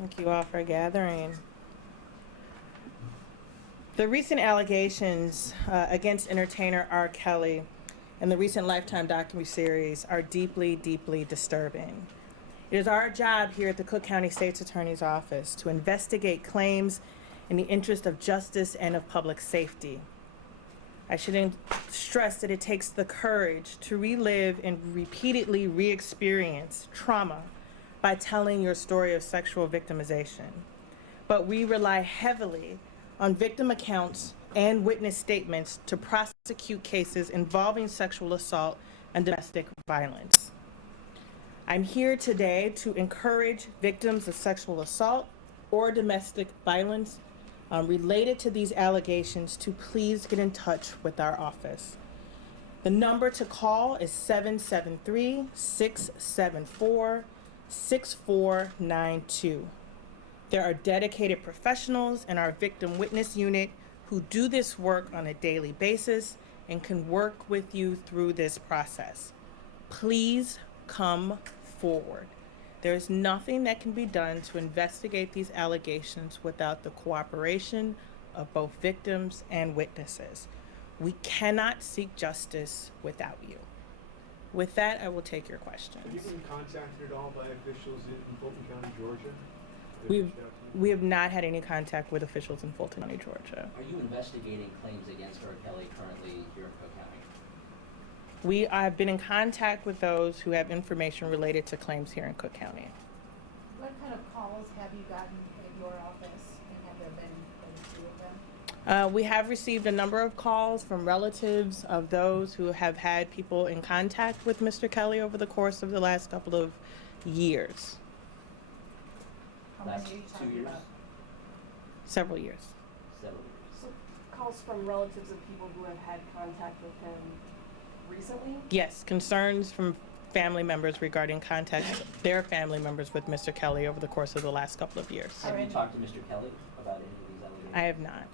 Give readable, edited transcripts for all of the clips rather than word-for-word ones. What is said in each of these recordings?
Thank you all for gathering. The recent allegations against entertainer R. Kelly and the recent Lifetime docuseries are deeply, deeply disturbing. It is our job here at the Cook County State's Attorney's Office to investigate claims in the interest of justice and of public safety. I should stress that it takes the courage to relive and repeatedly re-experience trauma by telling your story of sexual victimization. But we rely heavily on victim accounts and witness statements to prosecute cases involving sexual assault and domestic violence. I'm here today to encourage victims of sexual assault or domestic violence related to these allegations to please get in touch with our office. The number to call is 773-674-6492. There are dedicated professionals in our victim witness unit who do this work on a daily basis and can work with you through this process. Please come forward. There is nothing that can be done to investigate these allegations without the cooperation of both victims and witnesses. We cannot seek justice without you. With that, I will take your questions. Have you been contacted at all by officials in Fulton County, Georgia? We have not had any contact with officials in Fulton County, Georgia. Are you investigating claims against R. Kelly currently here in Cook County? We have been in contact with those who have information related to claims here in Cook County. What kind of calls have you gotten at your office, and have there been a few of them? We have received a number of calls from relatives of those who have had people in contact with Mr. Kelly over the course of the last couple of years, How many Last are you 2 talking years? about? several years. Several years. So calls from relatives of people who have had contact with him recently? Yes, concerns from family members regarding contact, their family members with Mr. Kelly over the course of the last couple of years. Have you Alright. talked to Mr. Kelly about any of these allegations? I have not.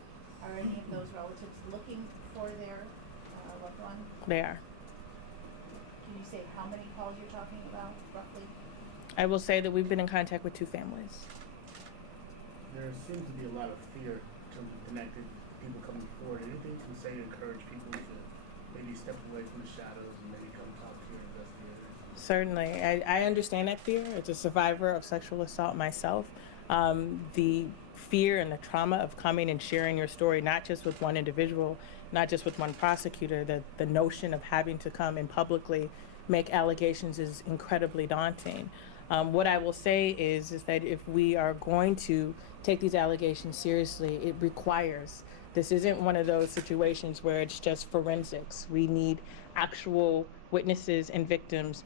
Are any of those relatives looking for their loved one? They are. Can you say how many calls you're talking about, roughly? I will say that we've been in contact with 2 families. There seems to be a lot of fear in terms of connected people coming forward. Anything you can say to encourage people to maybe step away from the shadows and maybe come talk to your investigators? Certainly. I understand that fear. As a survivor of sexual assault myself, the fear and the trauma of coming and sharing your story, not just with one individual, not just with one prosecutor, the notion of having to come and publicly make allegations is incredibly daunting. What I will say is that if we are going to take these allegations seriously, it requires, this isn't one of those situations where it's just forensics. We need actual witnesses and victims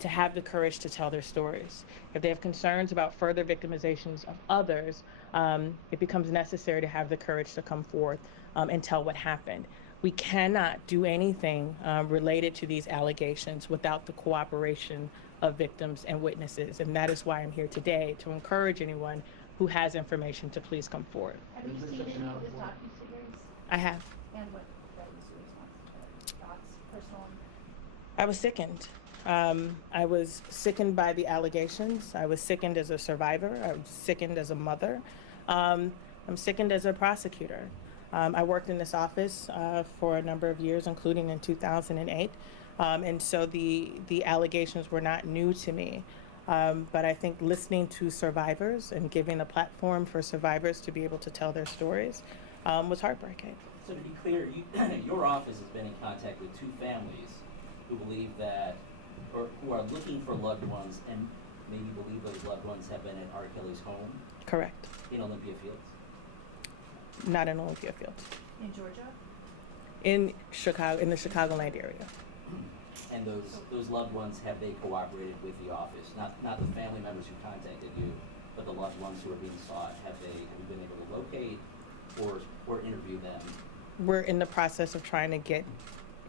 to have the courage to tell their stories. If they have concerns about further victimizations of others, it becomes necessary to have the courage to come forth and tell what happened. We cannot do anything related to these allegations without the cooperation of victims and witnesses, and that is why I'm here today, to encourage anyone who has information to please come forward. Have you seen any of this docuseries? I have. And what was your response? Thoughts, personal? I was sickened. I was sickened by the allegations. I was sickened as a survivor. I was sickened as a mother. I'm sickened as a prosecutor. I worked in this office for a number of years, including in 2008. And so the allegations were not new to me. But I think listening to survivors and giving a platform for survivors to be able to tell their stories was heartbreaking. So to be clear, your office has been in contact with 2 families who believe that, or who are looking for loved ones and maybe believe those loved ones have been at R. Kelly's home Correct. in Olympia Fields. Not in Olympia Fields. In Georgia? In Chicago, in the Chicagoland area. And those loved ones, have they cooperated with the office? Not the family members who contacted you, but the loved ones who are being sought. Have you been able to locate or interview them? We're in the process of trying to get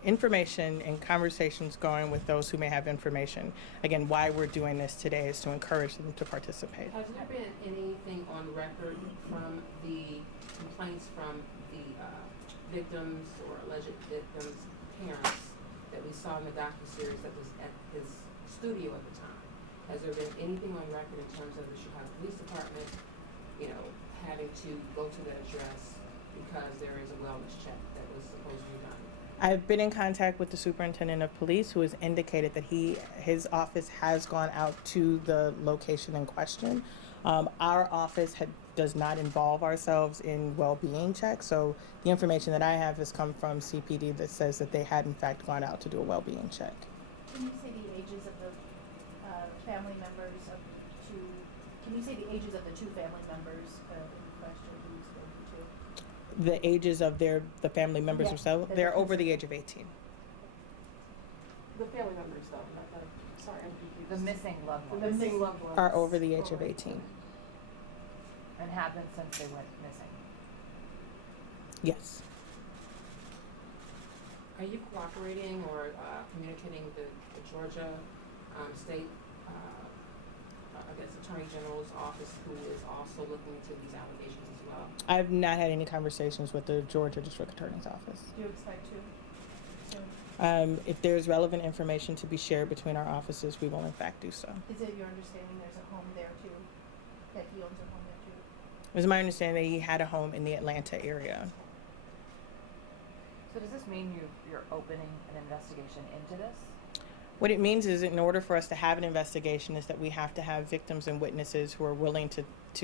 information and conversations going with those who may have information. Again, why we're doing this today is to encourage them to participate. Has there been anything on record from the complaints from the victims or alleged victims' parents that we saw in the docuseries that was at his studio at the time? Has there been anything on record in terms of the Chicago Police Department, you know, having to go to that address because there is a wellness check that was supposed to be done? I've been in contact with the superintendent of police, who has indicated that his office has gone out to the location in question. Our office does not involve ourselves in well-being checks, so the information that I have has come from CPD that says that they had in fact gone out to do a well-being check. Can you say the ages of the family members of two? Can you say the ages of the two family members in question who you spoke to? The ages of the family members Yeah, themselves, that they're they're over the age of 18. The family members though, not the, sorry, I'm confused. The missing loved The ones missing loved ones. Are over the age of 18. and have been since they went missing. Yes. Are you cooperating or communicating with the Georgia State, I guess, Attorney General's office, who is also looking into these allegations as well? I've not had any conversations with the Georgia District Attorney's Office. Do you expect to soon? If there's relevant information to be shared between our offices, we will in fact do so. Is it your understanding there's a home there too? That he owns a home there too? It was my understanding that he had a home in the Atlanta area. So does this mean you're opening an investigation into this? What it means is, in order for us to have an investigation, is that we have to have victims and witnesses who are willing to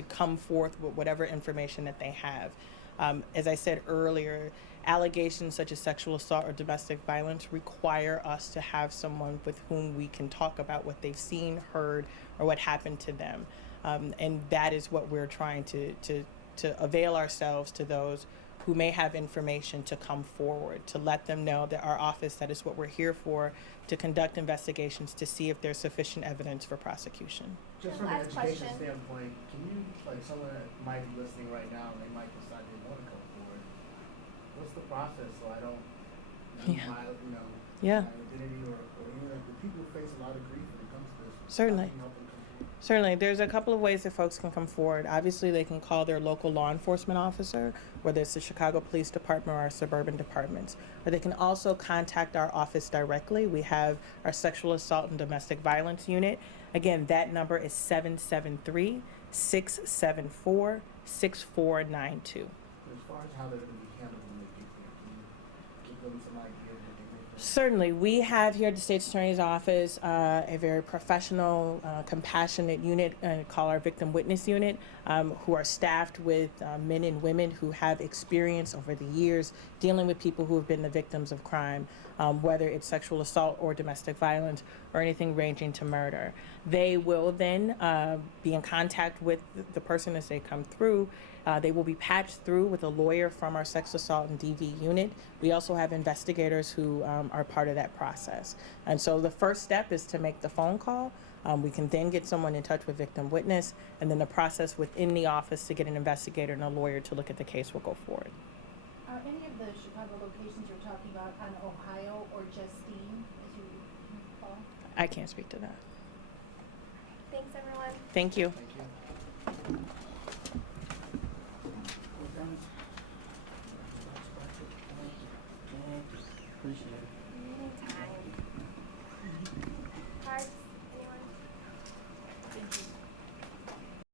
come forth with whatever information that they have. As I said earlier, allegations such as sexual assault or domestic violence require us to have someone with whom we can talk about what they've seen, heard, or what happened to them. And that is what we're trying to avail ourselves to those who may have information to come forward, to let them know that our office, that is what we're here for, to conduct investigations to see if there's sufficient evidence for prosecution. Just from an Last education question. standpoint, can you, like someone that might be listening right now and they might decide they want to come forward, what's the process so I don't lose Yeah. my, Yeah. my identity or like the people face a lot of grief when it comes to this. Certainly. How can you help them come forward? Certainly. There's a couple of ways that folks can come forward. Obviously, they can call their local law enforcement officer, whether it's the Chicago Police Department or our suburban departments. Or they can also contact our office directly. We have our sexual assault and domestic violence unit. Again, that number is 773-674-6492. As far as how they're going to be handled when they get there, can you give them some idea of what they may face? Certainly. We have here at the State's Attorney's Office a very professional, compassionate unit called our Victim Witness Unit, who are staffed with men and women who have experience over the years dealing with people who have been the victims of crime, whether it's sexual assault or domestic violence or anything ranging to murder. They will then be in contact with the person as they come through. They will be patched through with a lawyer from our sex assault and DV unit. We also have investigators who are part of that process. And so the first step is to make the phone call. We can then get someone in touch with Victim Witness, and then the process within the office to get an investigator and a lawyer to look at the case will go forward. Are any of the Chicago locations you're talking about on Ohio or Justine, as you recall? I can't speak to that. Thanks, everyone. Thank you. Thank you.